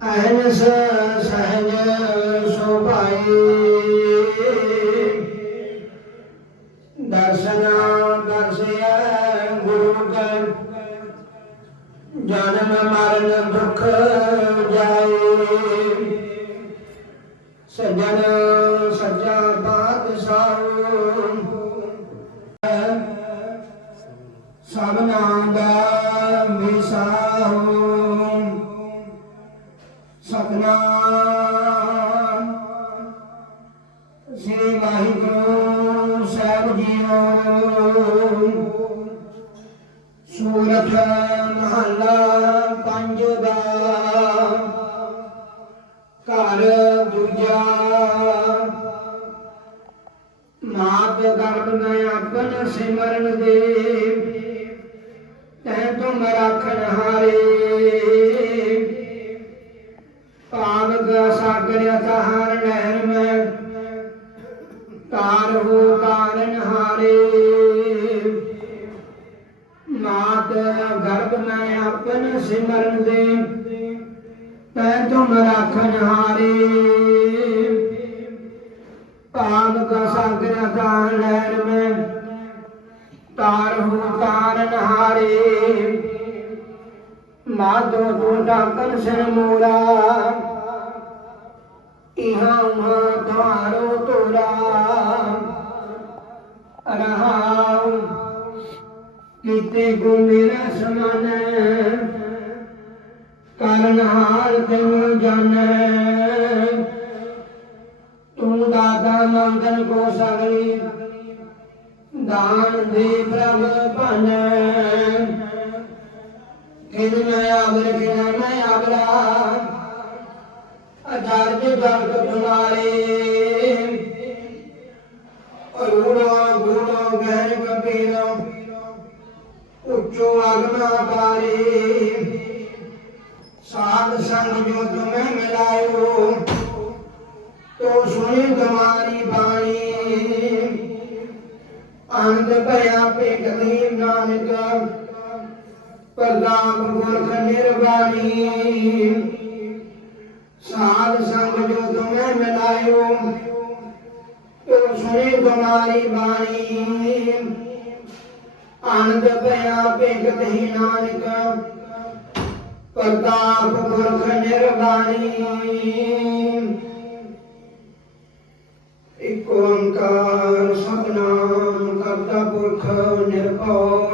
ਅਹਨਸ ਸਹਜ ਸੁਭਾਈ ਦਰਸ਼ਨਾ ਦਰਸਿਆ ਗੁਰੂ ਕੈ ਜਨਮ ਮਰਨ ਦੁਖ ਜਾਏ ਸਜਣ ਸੱਜਾ ਬਾਤ ਸਾਉ ਸਭਨਾ ਦਾ ਮਿਸਾਹੂ ਸਤਨਾਮ ਸ੍ਰੀ ਵਾਹਿਗੁਰੂ ਸਾਹਿਬ ਜੀਓ। ਸੂਰਤ ਮਹੱਲਾ ਪੰਜਵਾ ਘਰ ਦੂਜਾ। ਮਾਤ ਗਰਭ ਮੈਂ ਆਪਨ ਸਿਮਰਨ ਦੇ। ਤੈ ਤੁਮ ਰਾਖਣ ਹਾਰੇ। ਪਾਵਕ ਸਾਗਰ ਅਤਹਾਰ ਨਹਿਰ ਮੈਂ ਤਾਰ ਹੋ ਕਾਰਨ ਹਾਰੇ। ਮਾਤ ਗਰਭ ਮੈਂ ਆਪਨ ਸਿਮਰਨ ਦੇ। ਤੈ ਤੁਮ ਰਾਖਣ ਹਾਰੇ। ਪਾਵਕ ਸਾਗਰ ਅਤਹਾਰ ਨਹਿਰ ਮੈਂ ਤਾਰ ਹੋ ਕਾਰਨ ਹਾਰੇ ਮਾਧੋ ਟੋਟਾ ਕੰਸਨ ਮੋਰਾ। ਇਹਾਂ ਉਹਾਂ ਤੁਹਾਰੋ ਤੋਰਾ। ਰਹਾਉ ਕੀਤੇ ਗੁ ਮੇਰਾ ਸਮਾਨ ਕਾਰਨ ਹਾਲ ਤੈਨੂੰ ਜਾਣੈ। ਤੂੰ ਦਾਤਾ ਮੰਗਨ ਕੋ ਸਗਲੀ ਦਾਨ ਦੇ ਪ੍ਰਭ ਭਨ ਕਿਨ ਮੈਂ ਆਵਰ ਕਿਨ ਮੈਂ ਆਵਰਾ ਅਜਾਰਜ ਜਗ ਤੁਮਾਰੇ ਅਰੂੜਾ ਗੂੜਾ ਗਹਿਰ ਕਬੀਰਾ ਉੱਚੋ ਅਗਨਾ ਪਾਰੇ ਸਾਧ ਸੰਗ ਜੋ ਤੁਮੇ ਮਿਲਾਇਓ ਆਨੰਦ ਭਇਆ ਪੇਖਦੀ ਨਾਨਕ ਪ੍ਰਦਾਮ ਗੁਰਖ ਨਿਰਵਾਣੀ। ਸਾਧ ਸੰਗ ਜੋ ਤੁਮੇ ਮਿਲਾਇਓ, ਤੋ ਸੁਣੀ ਤੁਮਾਰੀ ਬਾਣੀ। ਆਨੰਦ ਭਇਆ ਪੇਖਦੀ ਨਾਨਕ, ਪ੍ਰਤਾਪ ਗੁਰਖ ਨਿਰਵਾਣੀ। ਇਕ ਓੰਕਾਰ ਸਤਨਾਮ। ਕਰਤਾ ਪੁਰਖ ਨਿਰਭਉ